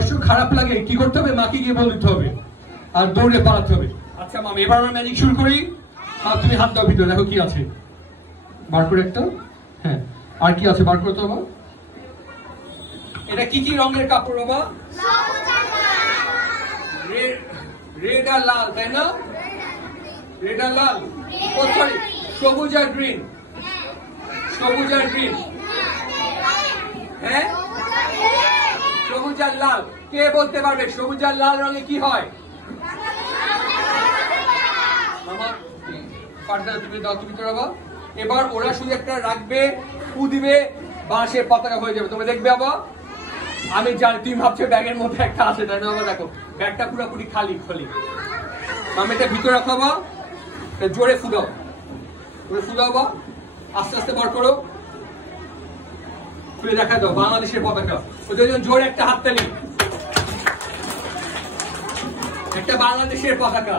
স্পর্শ খারাপ লাগে কি করতে হবে? মাকে গিয়ে বলে দিতে হবে আর দৌড়ে পালাতে হবে। আচ্ছা মামা, এবার আমরা ম্যাজিক শুরু করি। তুমি হাত দাও ভিতরে, দেখো কি আছে। বার করে একটা, হ্যাঁ আর কি আছে বার করো তো বাবা। এটা কি কি রঙের কাপড় বাবা? রেড আর লাল, তাই না? রেড আর লাল, ও সরি, সবুজ আর গ্রিন। সবুজ আর গ্রিন, হ্যাঁ সবুজ আর লাল। কে বলতে পারবে সবুজ আর লাল রঙে কি হয়? মামা পার্টনার তুমি দাও, তুমি তো বাবা। এবার ওরা শুধু একটা রাখবে, ফু দিবে, বাঁশের পতাকা হয়ে যাবে। তোমরা দেখবে বাবা। আমি জানি তুমি ভাবছো ব্যাগের মধ্যে একটা আছে, তাই না বাবা? দেখো ব্যাগটা পুরোপুরি খালি খালি। আমি এটা ভিতরে রাখো বাবা, জোরে ফুদাও, জোরে ফুদাও বাবা, আস্তে আস্তে বার করো, খুলে দেখা দাও বাংলাদেশের পতাকা। ওদের জন্য জোরে একটা হাততালি, একটা বাংলাদেশের পতাকা।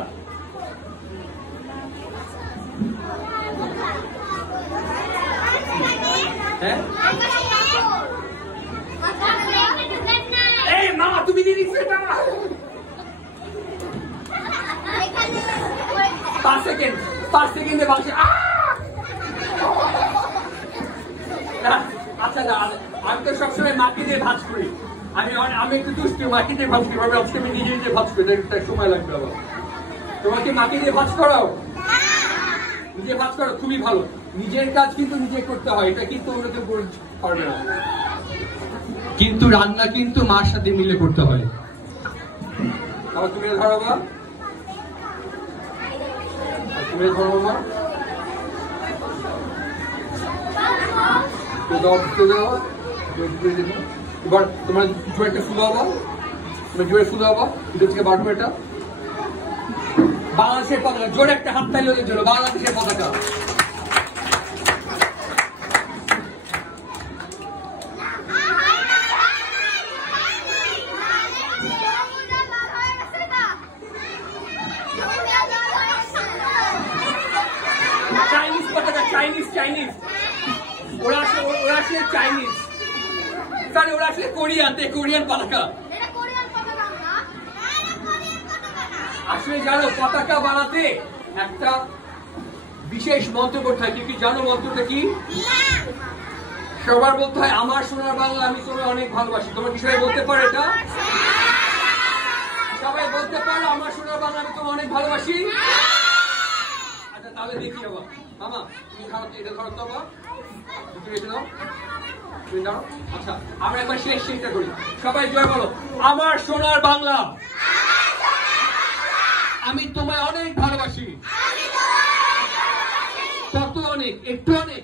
হ্যাঁ এই মা তুমি দিয়ে দিচ্ছ এটা। 5 সেকেন্ডে বাংলাদেশ। আচ্ছা না, আমি তো সবসময় মাকে দিয়ে ভাজ করি। আমি একটু দুষ্টু, মাকে দিয়ে ভাজ করি। আজকে আমি নিজে নিজে ভাজ করি, তাই সময় লাগবে আবার। তোমাকে মাকে দিয়ে ভাজ করাও, নিজে ভাজ করো, খুবই ভালো। নিজের কাজ কিন্তু নিজে করতে হয়, এটা কিন্তু অন্য কেউ পারবে না। কিন্তু রান্না কিন্তু মার সাথে মিলে করতে হয়। আবার তুমি ধরো মা, তুমি ধরো মা, এবার তোমরা জোরে একটা ফুল হবা, তোমরা জোরে ফুল হবা, ভিতর থেকে বার করে এটা বাংলাদেশের পতাকা। জোরে একটা হাত তালি ওদের জন্য, বাংলাদেশের পতাকা। চাইনিজ পতাকা, চাইনিজ চাইনিজ, ওরা আসলে চাইনিজ, তাহলে ওরা আসলে কোরিয়াতে, কোরিয়ান পতাকা। আসলে জানো পতাকা বানাতে একটা বিশেষ মন্ত্র করতে হয়। কি জানো মন্ত্রটা কি? সবার বলতে হয় আমার সোনার বাংলা আমি তোমায় অনেক ভালোবাসি। তোমরা কি সবাই বলতে পারো এটা? সবাই বলতে পারো আমার সোনার বাংলা আমি তোমায় অনেক ভালোবাসি? আচ্ছা তাহলে দেখি বাবা। মামা তুমি খাও, এটা ধরো তো বাবা, রেখে দাও, তুমি দাও। আচ্ছা আমরা একবার শেষটা করি, সবাই জয় বলো। আমার সোনার বাংলা আমি তোমায় অনেক ভালোবাসি, কত অনেক, একটু অনেক।